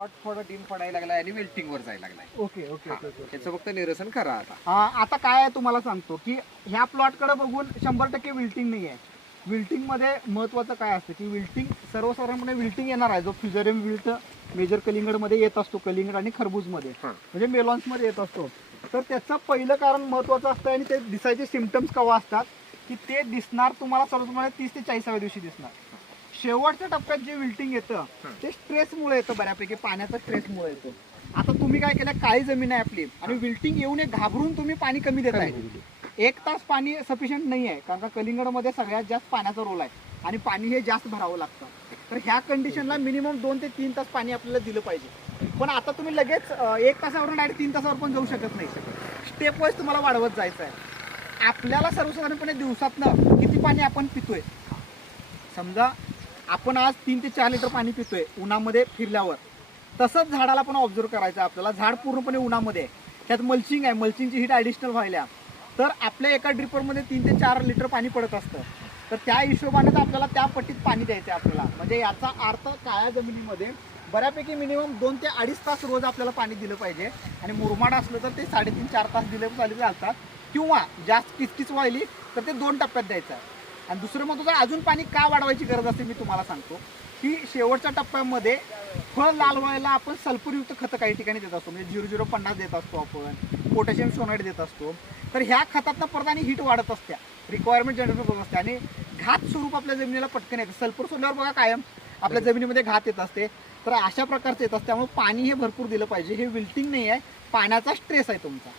Plot थोडा dim पडायला लागलाय आणि विल्टिंग वर जायला लागलाय. Okay okay okay okay. त्याचं फक्त निरसन करा आता. आता काय आहे तुम्हाला सांगतो की ह्या प्लॉटकडे बघून 100% विल्टिंग नाही आहे. विल्टिंग मध्ये महत्वाचं काय असतं की विल्टिंग सर्वसाधारणपणे विल्टिंग येणार आहे जो फ्युजरियम विल्ट मेजर कलिंगड मध्ये येत असतो, कलिंगड आणि खरबूज मध्ये म्हणजे मेलॉन्स मध्ये येत असतो. तर त्याचं पहिलं कारण महत्वाचं असतं आणि ते दिसायचे सिम्पटम्स केव्हा असतात की ते दिसणार तुम्हाला सर्वसाधारणपणे 30 ते 40व्या दिवशी दिसणार. शेवटच्या टप्प्यात जे विल्टिंग येतं ते स्ट्रेसमुळे येतं, बऱ्यापैकी पाण्याच्या स्ट्रेसमुळे येतं. आता तुम्ही काय केलं, काळी जमीन आहे आपली आणि विल्टिंग येऊन घाबरून तुम्ही पाणी कमी देताय. 1 तास पाणी सफिशियंट नाही आहे, कारण का कलिंगडमध्ये सगळ्यात जास्त पाण्याचा रोल आहे आणि पाणी हे जास्त भरावं लागतं. तर ह्या कंडिशनला मिनिमम 2 ते 3 तास पाणी आपल्याला दिलं पाहिजे. पण आता तुम्ही लगेच 1 तासावरून डायरेक्ट 3 तासावर पण जाऊ शकत नाही. स्टेप वाईज तुम्हाला वाढवत जायचं आहे. आपल्याला सर्वसाधारणपणे दिवसातनं किती पाणी आपण पितोय, समजा आपण आज 3 ते 4 लिटर पाणी पितोय उन्हामध्ये फिरल्यावर, तसंच झाडाला पण ऑब्झर्व करायचं आपल्याला. झाड पूर्णपणे उन्हामध्ये आहे, त्यात मल्चिंग आहे, मल्चिंगची हीट ॲडिशनल व्हायला, तर आपल्या एका ड्रिपरमध्ये 3 ते 4 लिटर पाणी पडत असतं. तर त्या हिशोबाने तर आपल्याला त्या पट्टीत पाणी द्यायचं आहे आपल्याला. म्हणजे याचा अर्थ काळ्या जमिनीमध्ये बऱ्यापैकी मिनिमम 2 ते 2.5 तास रोज आपल्याला पाणी दिलं पाहिजे आणि मुरमाड असलं तर ते 3.5-4 तास दिले चालतात, किंवा जास्त किचकिच व्हायली तर ते 2 टप्प्यात द्यायचं आहे. आणि दुसरं महत्त्वाचं, अजून पाणी का वाढवायची गरज असते मी तुम्हाला सांगतो की शेवटच्या टप्प्यामध्ये फळ लाल व्हायला आपण सल्फरयुक्त खतं काही ठिकाणी देत असतो, म्हणजे 0050 देत असतो आपण, पोटॅशियम सोनाईट देत असतो. तर ह्या खतातनं परत आणि हीट वाढत असते, रिक्वायरमेंट जनरेट होत असते आणि घात स्वरूप आपल्या जमिनीला पटकन येतं. सल्फर सोडल्यावर बघा कायम आपल्या जमिनीमध्ये घात येत असते. तर अशा प्रकारचं येत असते, त्यामुळे पाणी हे भरपूर दिलं पाहिजे. हे विल्टिंग नाही आहे, पाण्याचा स्ट्रेस आहे तुमचा.